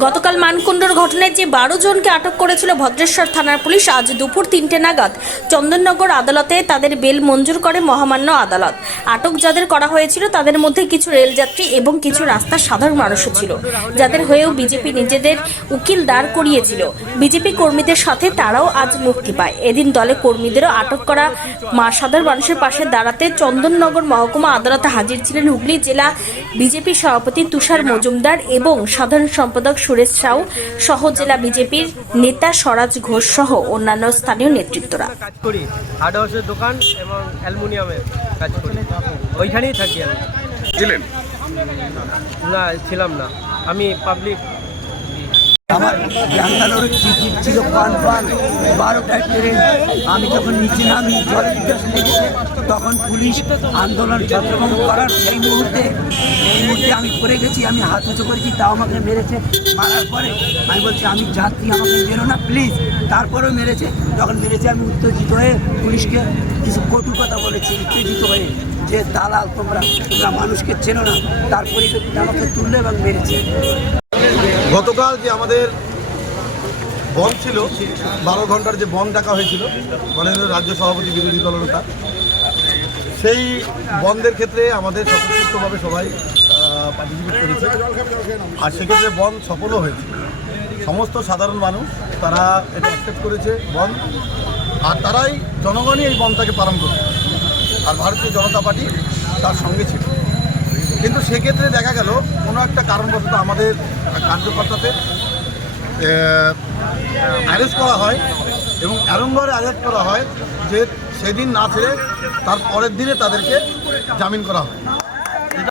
গতকাল মানকুণ্ডর ঘটনায় যে বারো জনকে আটক করেছিল ভদ্রেশ্বর থানার পুলিশ, আজ দুপুর তিনটে নাগাদ চন্দননগর আদালতে তাদের বেল মঞ্জুর করে মহামান্য আদালত। আটক যাদের করা হয়েছিল, তাদের মধ্যে কিছু রেলযাত্রী এবং কিছু রাস্তার সাধারণ মানুষও ছিল, যাদের হয়েও বিজেপি নিজেদের উকিল দাঁড় করিয়েছিল। বিজেপি কর্মীদের সাথে তারাও আজ মুক্তি পায়। এদিন দলে কর্মীদেরও আটক করা মা সাধারণ মানুষের পাশে দাঁড়াতে চন্দননগর মহকুমা আদালতে হাজির ছিলেন হুগলি জেলা বিজেপি সভাপতি তুষার মজুমদার এবং সাধারণ সম্পাদক সুরেশ সাউ সহ জেলা বিজেপির নেতা স্বরাজ ঘোষ সহ অন্যান্য স্থানীয় নেতৃত্বরা। কাজ করি। হার্ডওয়ার্সের দোকান এবং অ্যালুমিনিয়ামের কাজ করি। ওইখানেই থাকি আমি। ছিলেন? না ছিলাম না। আমি পাবলিক আমার ব্যাঙ্গালোরে টিকিট ছিল, পান পান, বারোটায় ট্রেন। আমি যখন নিচে নামি, জল জিজ্ঞাসা লেগেছে তখন পুলিশ আন্দোলন যতক্ষণ করার সেই মুহূর্তে, এই মুহূর্তে আমি পড়ে গেছি, আমি হাত উঁচু করেছি, তাও আমাকে মেরেছে, মারার পরে আমি বলছি, আমি যাত্রী, আমাকে মেরো না প্লিজ তারপরেও মেরেছে। যখন মেরেছে, আমি উত্তেজিত হয়ে পুলিশকে কিছু কটু কথা বলেছি, উত্তেজিত হয়ে যে, দালাল, তোমরা তোমরা মানুষকে চেনো না। তারপরে আমাকে তুললো এবং মেরেছে। গতকাল যে আমাদের বন্ধ ছিল, বারো ঘণ্টার যে বন্ধ ডাকা হয়েছিল, মাননীয় রাজ্য সভাপতি বিরোধী দলনেতা সেই বন্ধের ক্ষেত্রে আমাদের স্বতঃস্ফূর্তভাবে সবাই পার্টিসিপেট করেছে। আর সেক্ষেত্রে বন্ধ সফলও হয়েছে। সমস্ত সাধারণ মানুষ, তারা এটা অ্যাকসেপ্ট করেছে, বন্ধ। আর তারাই জনগণই এই বন্ধটাকে পালন করছে। আর ভারতীয় জনতা পার্টি তার সঙ্গে ছিল। কিন্তু সেক্ষেত্রে দেখা গেল, কোনো একটা কারণবশত আমাদের কার্যকর্তাদের অ্যারেস্ট করা হয় এবং এরমভাবে অ্যারেস্ট করা হয় যে সেদিন না ছেড়ে তার পরের দিনে তাদেরকে জামিন করা হয়।